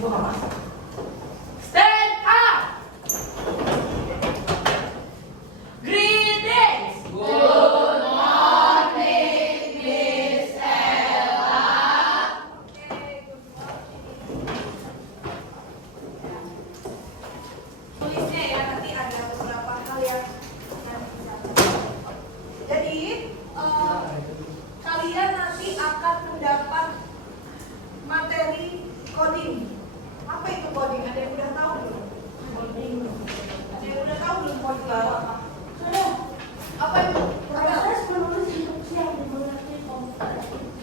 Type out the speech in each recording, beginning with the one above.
Stand up. Greetings. Good morning, Miss Ella. Tulisnya ya, nanti ada beberapa hal yang bisa. Jadi kalian nanti akan mendapat materi coding. Apa itu coding? Ada yang udah tahu belum? Coding. Ada yang udah tahu belum coding itu apa? Apa itu? Proses menulis instruksi yang dimengerti komputer.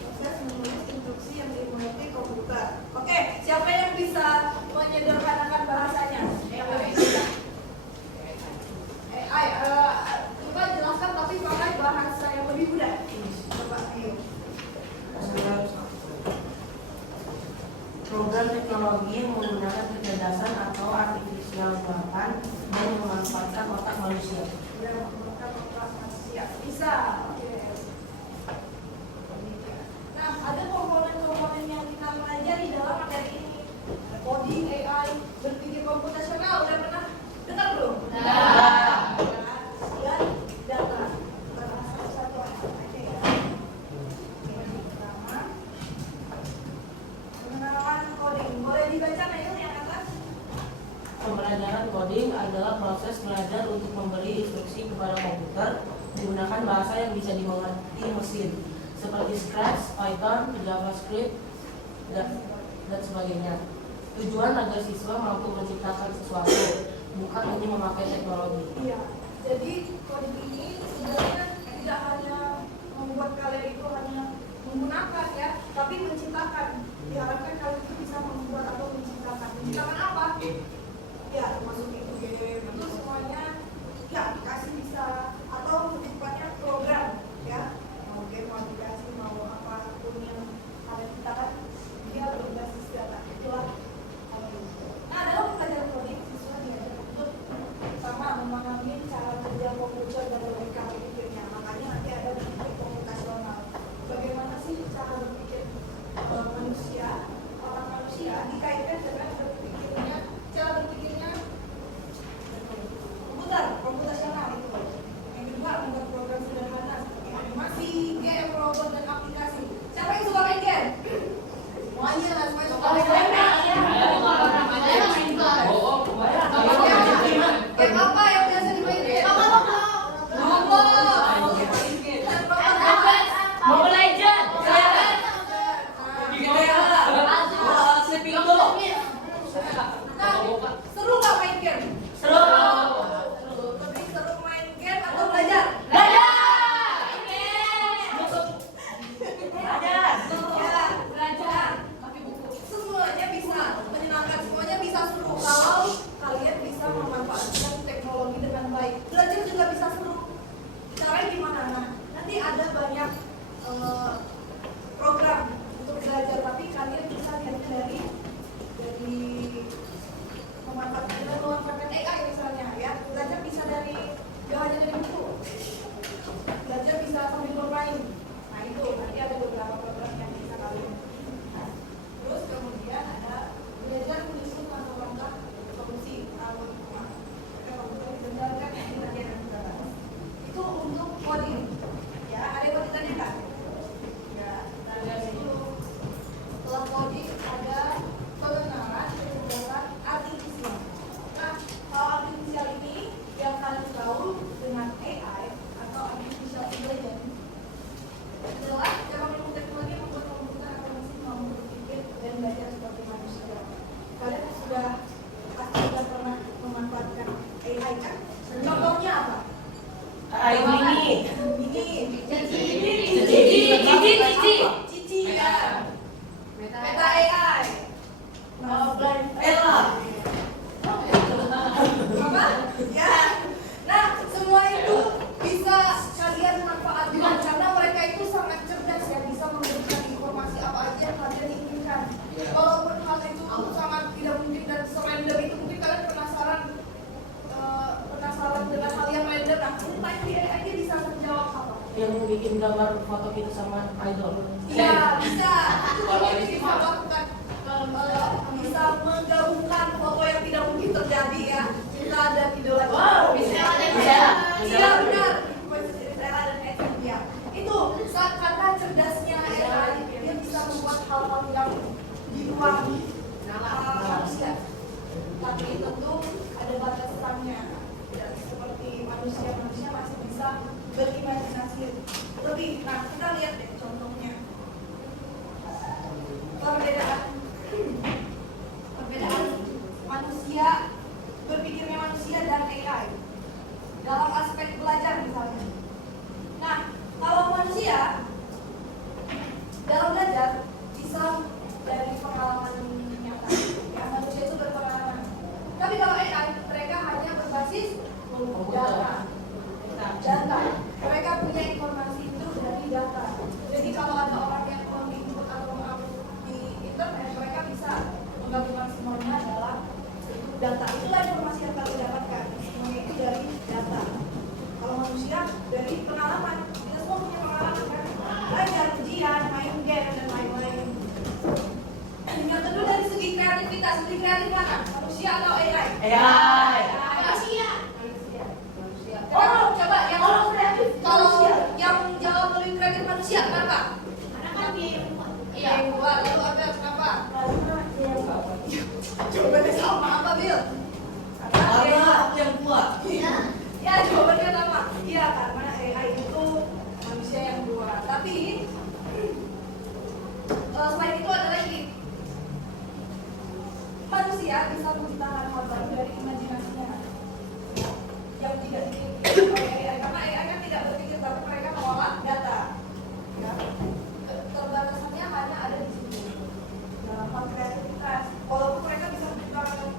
Proses menulis instruksi yang dimengerti komputer. Oke, siapa yang bisa menyederhanakan bahasanya? Coba jelaskan tapi pakai bahasa yang lebih mudah. Coba, ayo. Program teknologi yang menggunakan kecerdasan atau artificial buatan dan memanfaatkan otak manusia. Sudah menggunakan otak manusia. Bisa. Oke. Nah, ada komponen-komponen yang kita pelajari dalam materi ini. Ada coding, AI, berpikir komputasional. Udah pernah dengar belum? Dan data. Kita bahas satu-satu aja ya. Yang pertama, pengenalan coding. Boleh dibaca Mayul yang atas? Pembelajaran coding adalah proses belajar untuk memberi instruksi kepada komputer menggunakan bahasa yang bisa dimengerti mesin, seperti Scratch, Python, JavaScript, dan sebagainya. Tujuan agar siswa mampu menciptakan sesuatu, bukan hanya memakai teknologi. Iya, jadi coding ini sebenarnya tidak hanya membuat kalian itu hanya menggunakan ya, tapi menciptakan. Diharapkan kalian itu bisa membuat atau menciptakan. Menciptakan apa? Ya, termasuk itu game, itu semuanya ya aplikasi bisa atau sifatnya program ya. Mau game, mau aplikasi, mau apapun yang kalian ciptakan, dia berbasis data. Itulah. Nah, dalam pelajaran coding siswa diajar untuk pertama memahami cara kerja komputer dan logika berpikirnya. Makanya nanti ada berpikir komputasional. Bagaimana sih cara berpikir manusia, orang manusia dikaitkan dengan berpikirnya, cara berpikirnya komputasional itu. Yang kedua membuat program sederhana seperti animasi, game, robot dan aplikasi. Siapa yang suka main game? Semuanya lah, semuanya suka main game. Game apa yang biasa dimainin? Mobile Legends. Nah, seru nggak main game? Seru. Lebih seru main game atau belajar? Ya, belajar. Pakai buku. Semuanya bisa menyenangkan, semuanya bisa seru kalau kalian bisa memanfaatkan teknologi dengan baik. Belajar juga bisa seru. Caranya gimana? Nah, nanti ada banyak program untuk belajar, tapi kalian bisa lihat dari memanfaatkan AI misalnya ya. Belajar bisa dari jawabannya dari buku. Belajar bisa sambil bermain. Nah itu nanti ada beberapa program yang bisa kalian. Nah, terus kemudian ada belajar menyusun langkah-langkah solusi problem rumah. Maka komputer dibenarkan yang nanti akan kita bahas. Itu untuk coding. Ya, ada yang mau ditanyakan? Ya, kita lihat dulu. Setelah coding ada pengenalan kecerdasan artifisial. Nah, hal artifisial ini yang kalian tahu dengan AI atau artificial intelligence adalah cara ilmu teknologi yang membuat komputer atau mesin mampu berpikir dan belajar seperti manusia. Kalian pasti sudah pernah memanfaatkan AI kan? Contohnya apa? AI Mini. Cici ya. Meta AI. Ella. Apa? Ya. Nah, semua itu bisa kalian manfaatkan karena mereka itu sangat cerdas ya, bisa memberikan informasi apa aja yang kalian inginkan. Walaupun hal itu sangat tidak mungkin dan serandom itu, mungkin kalian penasaran dengan hal yang random. Nah, tanya di AI dia bisa menjawab apa? Yang bikin gambar foto kita sama idol. Iya, bisa. Itu bisa melakukan bisa Tapi tentu ada batasannya. Tidak seperti manusia masih bisa berimajinasi lebih. Nah, kita lihat deh contohnya. Perbedaan manusia, berpikirnya manusia dan AI dalam aspek belajar misalnya. Nah, kalau manusia dalam belajar bisa dari pengalaman nyata, ya manusia itu berpengalaman. Tapi kalau AI, mereka hanya berbasis data. Mereka punya informasi itu dari data. Jadi kalau ada orang yang menginput atau mengupload di internet, mereka bisa menggabungkan semuanya dalam data. Itulah informasi yang kami dapatkan. Semuanya itu dari data. Kalau manusia dari pengalaman, kita semua punya pengalaman kan? Belajar, ujian, main game dan lain-lain. Yang kedua dari segi kreativitas, lebih kreatif mana? Manusia atau AI? AI. Manusia. Oh, coba yang kreatif. Kalau yang jawab lebih kreatif manusia, kenapa? Karena kan dia yang buat. Iya. Lalu Abel, kenapa? Jawabannya sama apa, Bil? Karena aku yang buat. Ya, jawabannya sama. Iya, karena AI itu manusia yang buat. Tapi selain itu ada lagi. Manusia bisa menciptakan hal baru dari imajinasinya yang tidak dimiliki oleh AI. Karena AI kan tidak berpikir, tapi mereka mengolah data. Ya. Keterbatasannya hanya ada di situ. Dalam hal kreativitas, walaupun mereka bisa menciptakan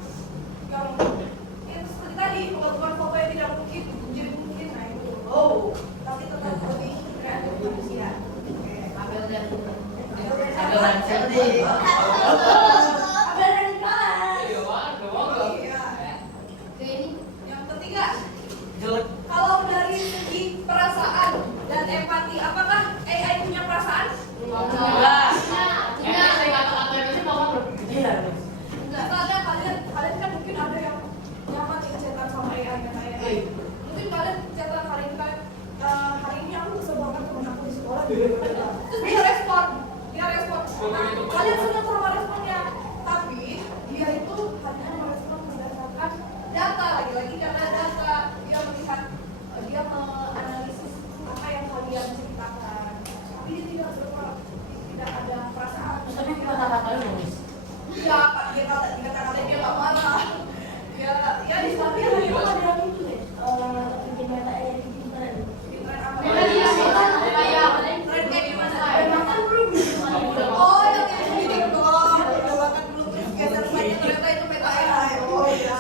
yang seperti tadi, pengetahuan foto yang tidak mungkin menjadi mungkin, nah itu. Tapi tetap lebih kreatif manusia. Oke. Ambil dan Agak lancar deh. Yang ketiga, Jelek. kalau dari segi perasaan dan empati, apakah AI punya perasaan? Enggak. Enggak, saya kata-kata itu mau Iya. Misalnya kalian kan mungkin ada yang nyaman chatan sama AI kan AI. Mungkin kalian chatan hari ini aku kesel banget temen aku di sekolah. Terus dia respon. Nah, kalian senang sama responnya, tapi dia itu hanya merespon berdasarkan data, lagi-lagi karena data dia melihat, dia menganalisis apa yang kalian ceritakan, tapi dia tidak ada perasaan. Tapi kata-katanya bagus. Iya, Pak, dia kata-kata dia nggak marah. Ya di sana dia lagi ada yang itu deh. Bikin meta AI di tren. Di tren apa? Tren kayak gimana? Tren makan belum? Oh, yang kayak gini dong. Udah makan belum? Terus geser saja ternyata itu meta AI. Oh iya.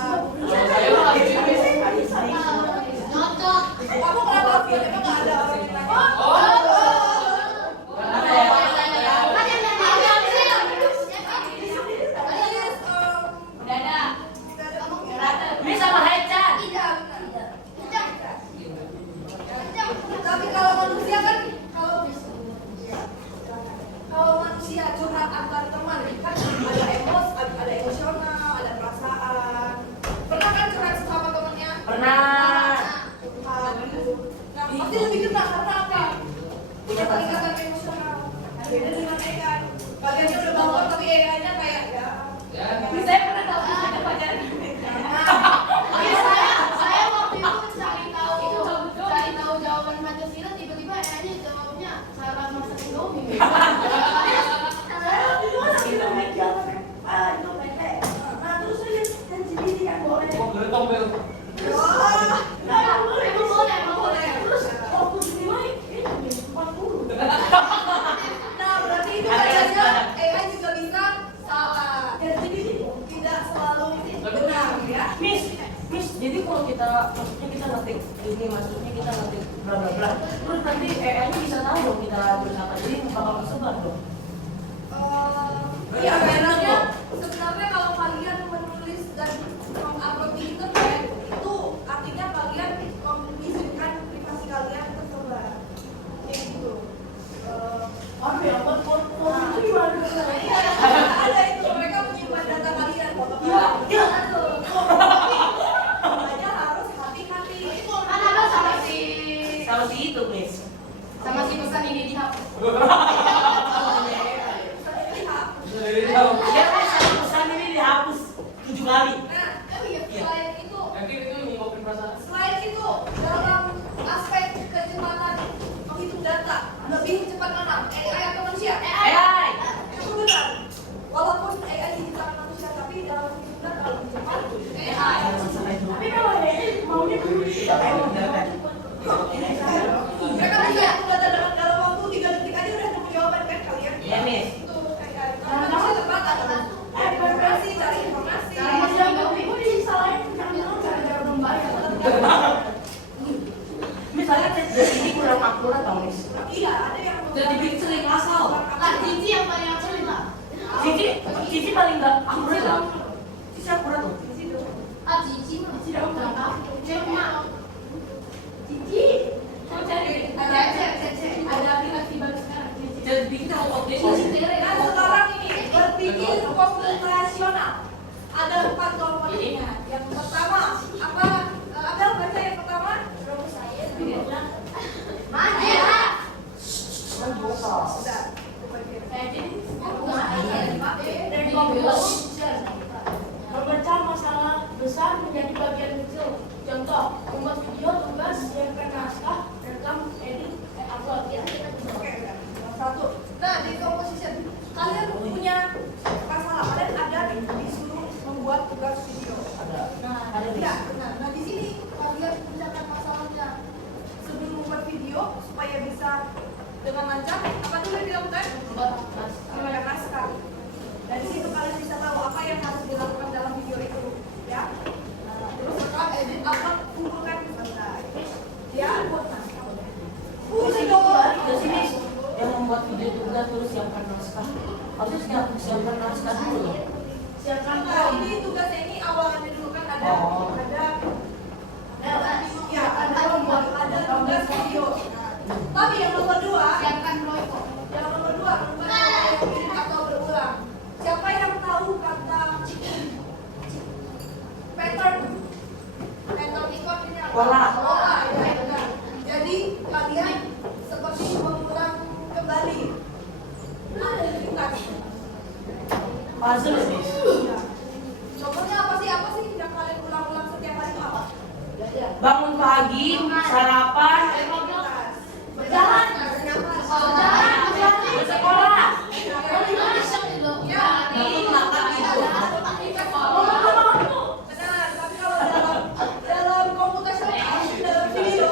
Nyocok. Kamu kenapa upload? Emang nggak ada orang yang nanya? Bisa sama Haichan. Tapi kalau manusia kan kalau manusia curhat antar teman kan ada emosional, ada perasaan. Pernah kan curhat sama temannya? Pernah. Nah, pasti lebih kena karena apa? Punya peningkatan emosional. Beda dengan AI. Kaliannya udah bangun tapi AI-nya kayak ya. Saya pernah tahu ada pacaran. Saya waktu itu cari tahu jawaban Pancasila, tiba-tiba AI-nya jawabnya cara masak Indomie. Nah, berarti itu tandanya AI juga bisa salah. Tidak selalu benar ya. Miss, jadi kalau maksudnya kita ngetik ini, maksudnya kita ngetik bla bla bla, terus nanti AI-nya bisa tahu dong kita berkata, jadi bakal tersebar dong. Iya, sebenarnya kalau kalian menulis dan mengupload di internet itu artinya kalian mengizinkan privasi kalian tersebar. Kayak gitu. Apa ya, foto itu gimana? Iya, ada itu mereka menyimpan data kalian. Iya. Makanya harus hati-hati. Kan ada sama si itu, Miss. pesan ini dihapus. Ya, Miss, pesan ini dihapus 7 kali. Nah, Mereka bisa data dalam waktu 3 detik aja udah nemu jawaban kan kalian? Iya, Miss. Itu kayak masih tepat kan? Informasi, cari informasi. Cara membayar. Misalnya ini kurang akurat tau, Miss. Iya, ada yang Jadi bikin sering asal. Cici yang paling akurat lah. Cici paling nggak akurat lah. Cici akurat tuh. Cici mah Cici dong berapa? Cuma Cici. Mau cari ada aplikasi baru sekarang. Jadi bikin kalau update. Nah, sekarang ini berpikir komputasional. Ada 4 komponennya. Yang pertama, apa? Abel baca yang pertama. Rumus saya. Mana ya? Sudah. Dari komputer. Membaca masalah besar menjadi bagian kecil. Contoh, membuat video, tugas, siapkan naskah, rekam, edit, upload. Ya, Oke, udah. Satu. Nah, di composition kalian punya masalah. Kalian ada disuruh membuat tugas video. Ada Miss. Ya, nah di sini kalian punyakan masalahnya. Sebelum membuat video supaya bisa dengan lancar, apa dulu yang dilakukan? Membuat naskah. Dari situ kalian bisa tahu apa yang harus dilakukan dalam video itu, ya. Terus rekam, edit, upload, kumpulkan selesai. Ya, buat naskah. Udah dong. Terus ini yang membuat video tugas terus siapkan naskah. Harusnya siapkan naskah dulu. Nah, ini tugasnya ini awalnya dulu kan ada ada tugas video. Tapi yang nomor 2, siapkan logo. yang nomor 2 membuat video atau berulang. Siapa yang tahu kata pattern? Pattern itu artinya apa? Pola. Pola, ya benar. Jadi kalian seperti mengulang kembali. Ada di tugas. Puzzle ya, Miss. Contohnya apa sih yang kalian ulang-ulang setiap hari itu apa? Bangun pagi, sarapan, Berjalan. bersekolah. Ya, benar. Tapi kalau dalam komputasional, dalam video,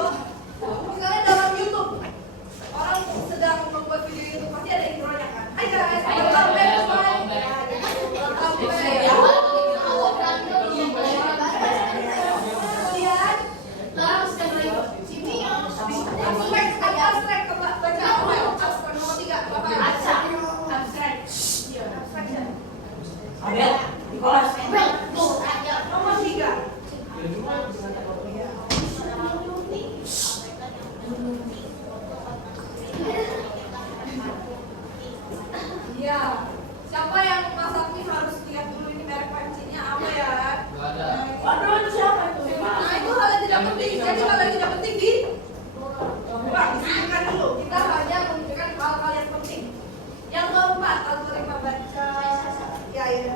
misalnya dalam YouTube, orang sedang membuat video YouTube pasti ada intronya kan? Hai guys, welcome back to my kemudian Terus kedua, sini abstrak baca apa ya? Abstrak nomor 3 apa? abstrak. Abstraction. Abel, di kelas. Nomor 3. Iya. Siapa yang masaknya harus lihat dulu ini merek pancinya apa ya? Waduh, siapa itu? Nah, itu hal yang tidak penting. Jadi hal yang tidak penting di disingkirkan dulu. Kita hanya menunjukkan hal-hal yang penting. Yang keempat, algoritma baca. Ya, ya,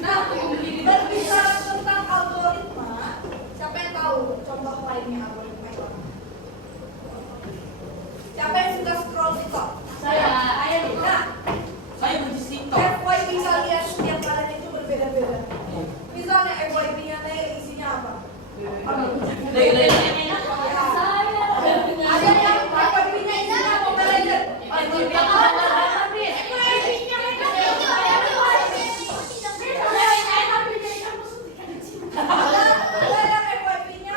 Nah, berbicara tentang algoritma, siapa yang tahu contoh lainnya algoritma itu? Siapa yang suka scroll TikTok? Saya. Nah, Saya benci TikTok. FYP kalian setiap kalian itu berbeda-beda. Misalnya FYP-nya isinya apa? Ada yang FYP-nya isinya Mobile Legends. Ada yang FYP-nya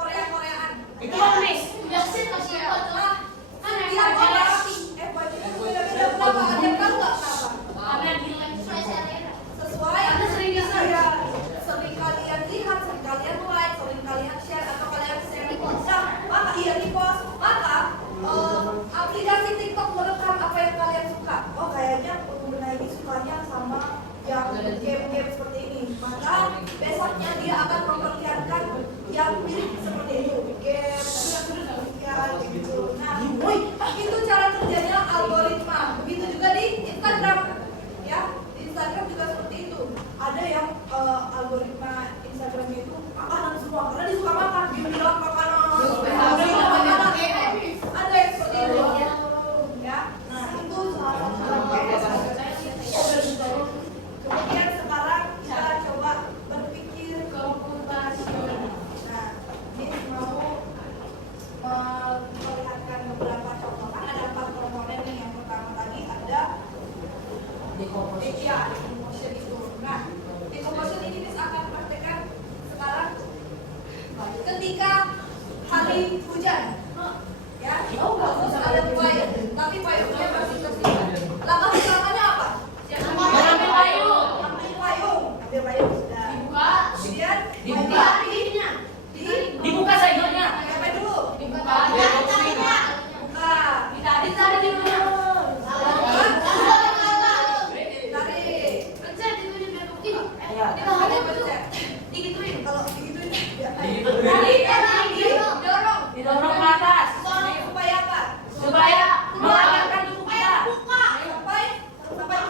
Korea-Koreaan. Itu apa, Miss? Setiap orang FYP-nya berbeda-beda. Kenapa? Ada yang tahu nggak kenapa? Sesuai ya, sering kalian lihat, sering kalian like, sering kalian share atau kalian share di post. Nah, maka iya di post, maka aplikasi TikTok merekam apa yang kalian suka. Oh, kayaknya pengguna ini sukanya sama yang game-game seperti ini. Maka besoknya dia akan memperlihatkan yang mirip seperti itu. Game, gitu. Nah, itu cara kerjanya algoritma. Begitu juga di Instagram, ya. Di Instagram juga seperti itu. Ada yang algoritma Instagramnya itu makanan semua karena dia suka makan. Dia bilang makanan. Ada yang seperti itu. Ya. ketika hari hujan. Ya, bagus ada payung, tapi payungnya masih tersisa. Langkah pertamanya apa? Ambil payung. Ambil payung. Ambil payung sudah. Dibuka. Kemudian Dibuka. Dibuka segelnya. Apa dulu? Dibuka. Buka. Ditarik sana dulunya. Tarik. Pencet itu biar bukti. Ya. Ada pencet. Digituin. Kalau digituin ya. Dorong. Didorong ke atas Supaya apa? supaya mengangkatkan tubuh kita.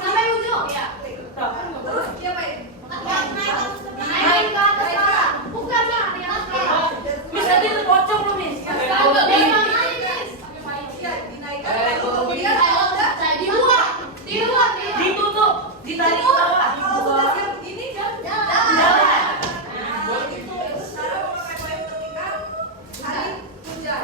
Sampai ujung. Ya. Terus diapain? Naik ke atas sekarang. Bukan ya, di atas sekarang. Bisa dipocong loh, Miss. Iya, dinaikkan. Kemudian Ditutup, ditarik ke bawah. kalau sudah siap begini Jalan. Nah, itu cara memakai payung ketika hari hujan.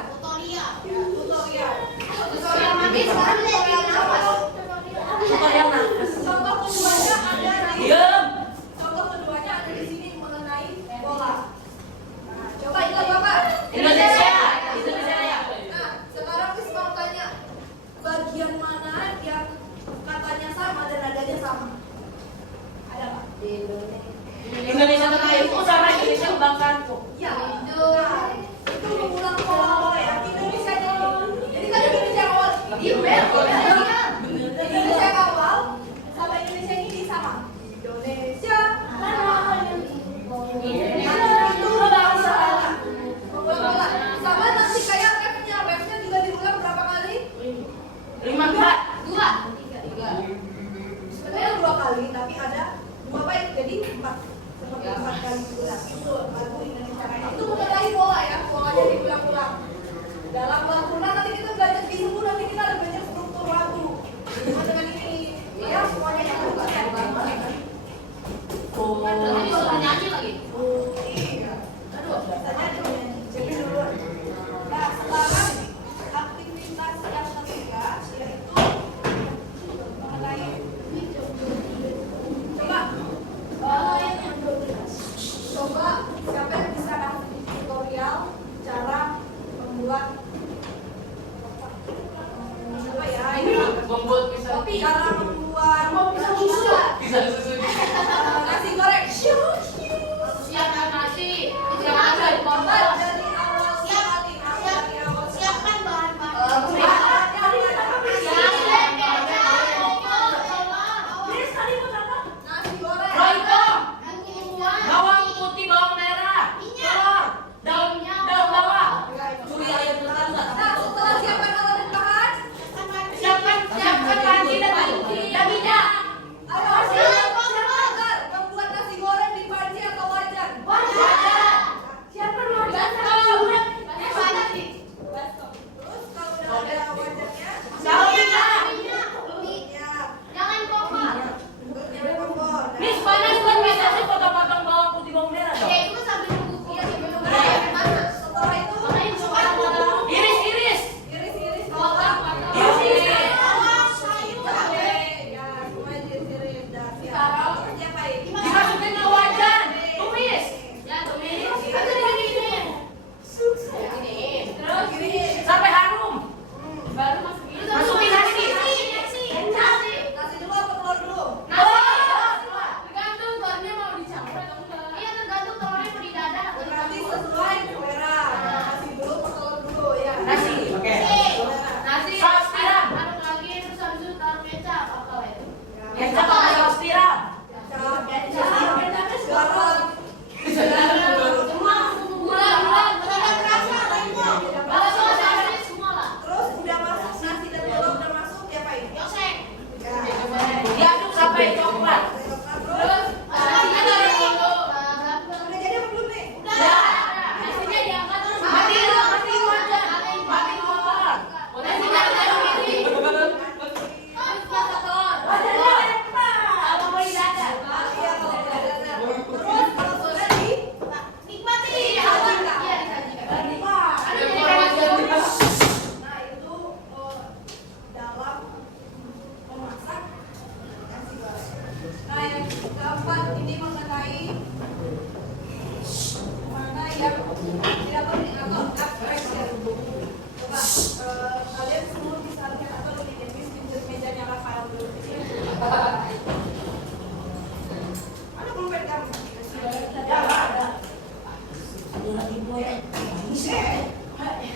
Satu lagi boy. Ini sih. Apa sih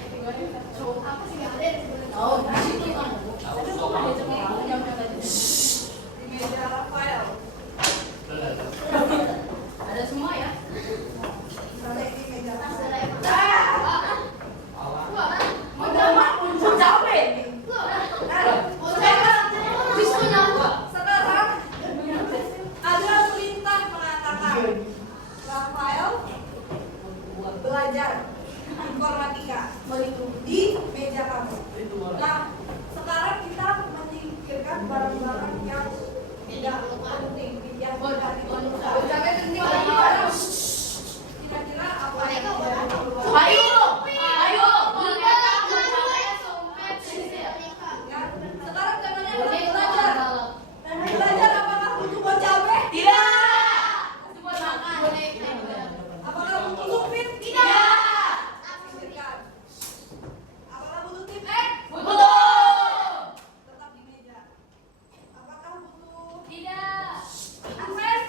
yang ada di sebelah? Oh, di situ kan. Di meja Rafael. Ada semua ya? Sampai di meja Rafael. Sekarang ada perintah mengatakan Rafael belajar informatika di meja kamu. Nah, sekarang kita menyingkirkan barang-barang yang tidak penting, yang tidak diperlukan. Kira-kira apa yang tidak diperlukan? Ayo. Ya, sekarang zamannya adalah belajar. Dan belajar apakah butuh bon cabe? Apakah butuh supir? Singkirkan. Apakah butuh tip X? Tetap di meja. Apakah butuh akses?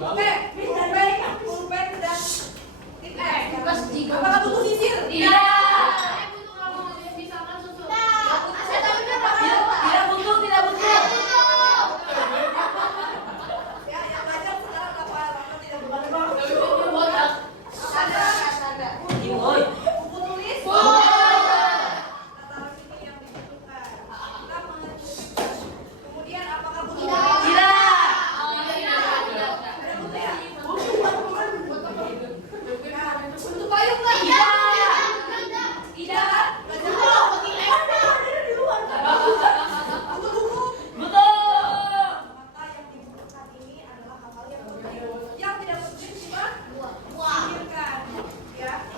Oke, dan baik pulpen dan tip X. Apakah butuh sisir? Ya, yang belajar sekarang Rafael, maka tidak berubah. Ada Ini boy. buku tulis? Kata sini yang dibutuhkan. Kita menentukan. Kemudian apakah butuh ada butuh ya? Nah, butuh payung nggak? Tidak. Belajar di luar. Butuh buku. Maka yang dibutuhkan ini adalah hal-hal yang penting. Yang tidak penting cuma pikirkan, ya.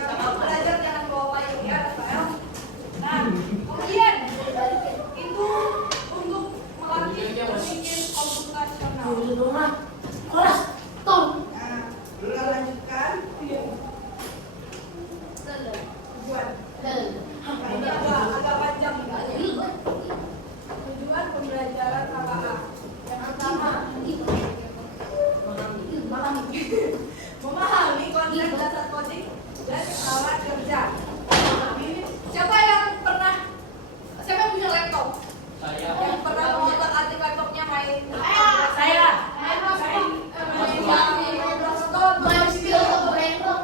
Kalau belajar jangan bawa payung ya, Rafael. Nah, kemudian itu untuk melatih berpikir komputasional. Rumah. Kelas. Tom. Nah, kita lanjutkan. Tujuan. Nah, ini agak panjang nih. Tujuan pembelajaran KKA. Yang pertama, memahami konsep dasar coding dan alat kerja. Siapa yang punya laptop? Yang pernah mengotak-atik laptopnya main? Saya.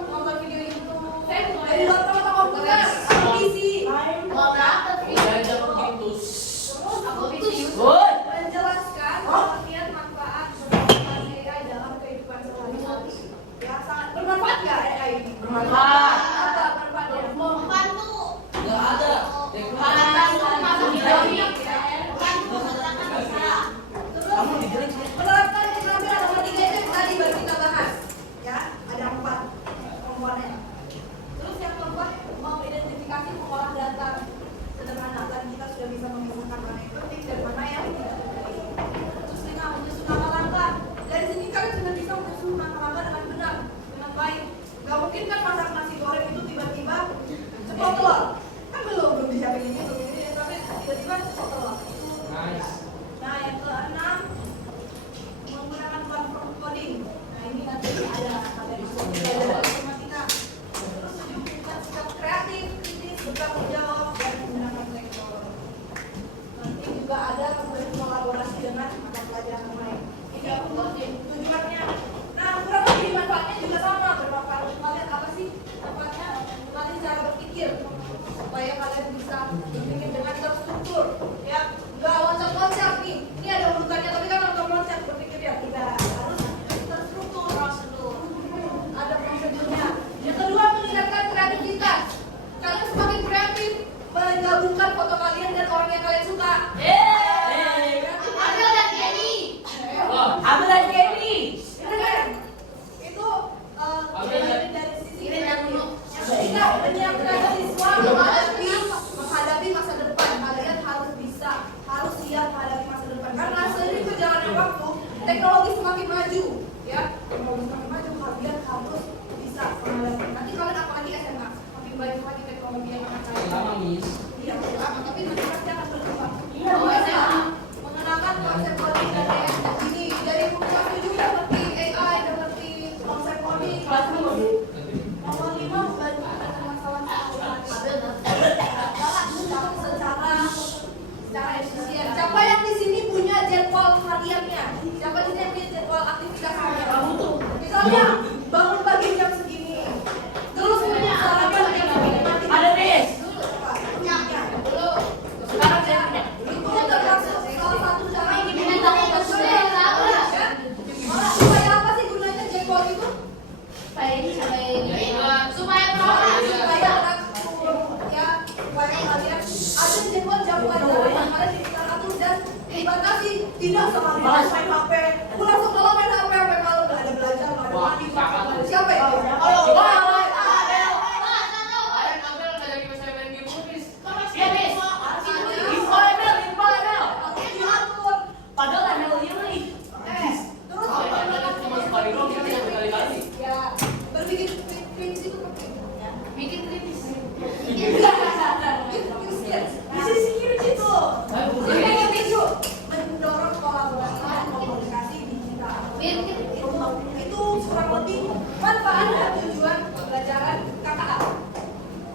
Nonton video YouTube. Dari laptop atau komputer? Atau PC? Terus Boy. menjelaskan pengertian manfaat penggunaan AI dalam kehidupan sehari-hari. Ya, sangat bermanfaat nggak AI ini? Bermanfaat. Apa manfaatnya? Enggak ada. Kamu dijelek sih. Menerapkan keterampilan nomor 3 itu yang tadi baru kita bahas. Ya, ada 4 komponen. Terus yang keempat, mengidentifikasi mengolah data sederhana. Dan kita sudah bisa memisahkan mana yang penting dan mana yang tidak penting. Terus 5, menyusun langkah-langkah. Dari sini kalian sudah bisa menyusun langkah-langkah dengan benar, dengan baik. Gak mungkin kan masak nasi goreng itu tiba-tiba ceplok telur. Kan belum disiapin ini, tapi tiba-tiba ceplok telur. Nice. Nah, yang keenam, menggunakan platform coding. Nah, ini nanti ada materi informatika. Terus 7, sikap kreatif, kritis, bertanggung jawab, dan menggunakan teknologi. Nanti juga ada berkolaborasi dengan mata pelajaran lain. Ini aku buatin tujuannya. Nah, kurang lebih manfaatnya juga sama. Bermanfaat untuk kalian apa sih? Manfaatnya melatih cara berpikir supaya kalian bisa berpikir dengan terstruktur, ya. Nggak loncat-loncat nih. Ini ada urutannya, tapi kan loncat-loncat berpikir ya. Tidak, harus terstruktur. Ada prosedurnya. Yang kedua, meningkatkan kreativitas. Kalian semakin kreatif menggabungkan foto kalian dan orang yang kalian suka. Ambil dan Kenny. Itu dari sisi kreatif. Yang ketiga, menyiapkan siswa menghadapi masa depan. Kalian harus siap menghadapi masa depan. Karena seiring berjalannya waktu, teknologi semakin maju, ya. Teknologi semakin maju, kalian harus bisa menghadapi. Nanti kalian apalagi SMA, makin banyak lagi teknologi yang akan kalian. Sama, Miss. Iya, sama, tapi nanti pasti akan berkembang. Iya, SMA mengenalkan konsep coding dari ini dari buku kelas 7 dapat di AI, dapat di konsep coding. Kelas nomor Nomor 5 belajar tentang masalah secara efisien. Siapa yang di sini punya jadwal hariannya? Siapa di sini yang punya jadwal aktivitas harian? kamu tuh. Misalnya bangun pagi jam segini. Terus punya olahraga jam segini. Ada tes. Ya. Sekarang saya punya. Itu termasuk salah satu cara supaya apa sih gunanya jadwal itu? Supaya ini sampai Supaya orang supaya kalian ada jadwal jam pelajaran yang ada di literatur dan dibatasi tidak sama main HP. Pulang sekolah main HP sampai malam nggak ada belajar, nggak ada mandi. Siapa ya? Padahal ML ini. Terus ya berpikir kritis itu penting ya. bikin kritis. Mendorong kolaborasi dan komunikasi digital. Itu kurang lebih manfaat dan tujuan pembelajaran KKA.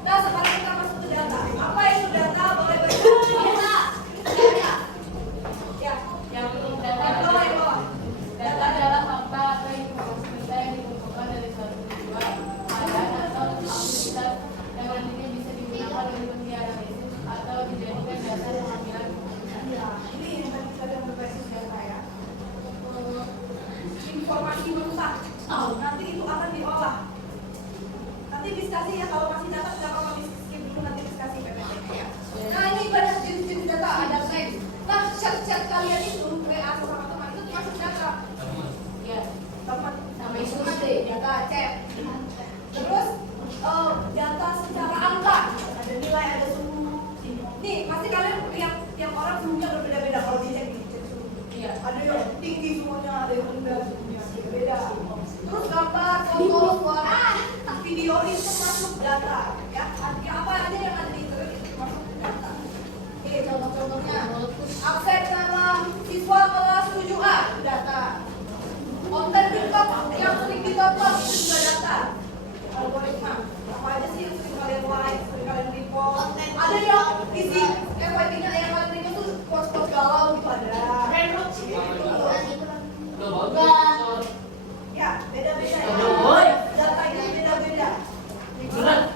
Nah, sekarang kita masuk ke data. Apa itu data? Boleh baca? Data. Ya. Yang Bawah. data adalah fakta atau informasi data yang dikumpulkan dari suatu tujuan, keadaan atau aktivitas yang nantinya bisa digunakan untuk dianalisis atau dijadikan dasar pengambilan keputusan. Ya, ini yang tadi kita lihat berbasis data ya. Informasi mentah. Nanti itu akan diolah. Nanti diskusi ya, kalau masih data tidak apa-apa skip dulu, nanti diskusi PPT ya. Nah, ini banyak jenis-jenis data, ada teks. Nah, chat-chat kalian itu WA sama teman itu termasuk data. Ya, Teman sama instruksi. data chat. Terus data secara angka, ada nilai, ada suhu. Nih, pasti kalian yang orang suhunya berbeda-beda kalau dicek suhu. Iya. Ada yang tinggi semuanya, ada yang rendah semuanya, beda. Terus gambar, foto, suara, video itu termasuk data. Ya, artinya apa aja yang ada di internet itu termasuk data. Oke, contoh-contohnya. Absen nama siswa kelas 7A, data. Konten TikTok yang sering ditonton itu juga data. Algoritma. Apa aja sih yang sering kalian like, sering kalian repost? Ada yang isi FYP-nya yang kalian repost tuh post-post galau gitu ada. Ya, beda-beda ya. Datanya beda-beda.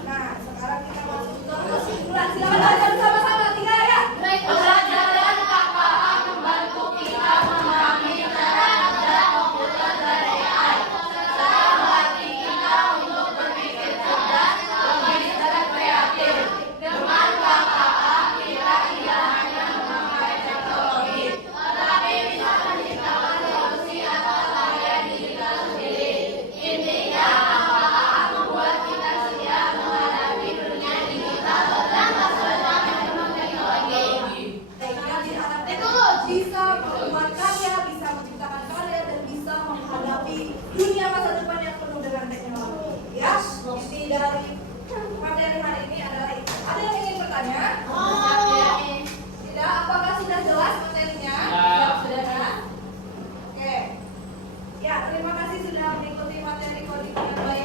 Nah, sekarang kita masuk ke kesimpulan. Silakan belajar sama-sama. 3 ya. Pelajaran KKA membantu kita memahami cara kerja komputer dan AI. Serta melatih kita untuk berpikir cerdas, logis, dan kreatif. Dengan KKA, kita tidak hanya memakai teknologi, tetapi bisa menciptakan solusi atau karya digital sendiri. Intinya, KKA membuat kita siap menghadapi dunia digital dan masa depan penuh teknologi. Teknologi bisa membuat karya, bisa menciptakan karya, dan bisa menghadapi dunia masa depan yang penuh dengan teknologi. Ya, inti dari materi hari ini adalah itu. Ada yang ingin bertanya? Tidak? Apakah sudah jelas materinya? Sudah. Oke. Ya, terima kasih sudah mengikuti materi coding yang baik.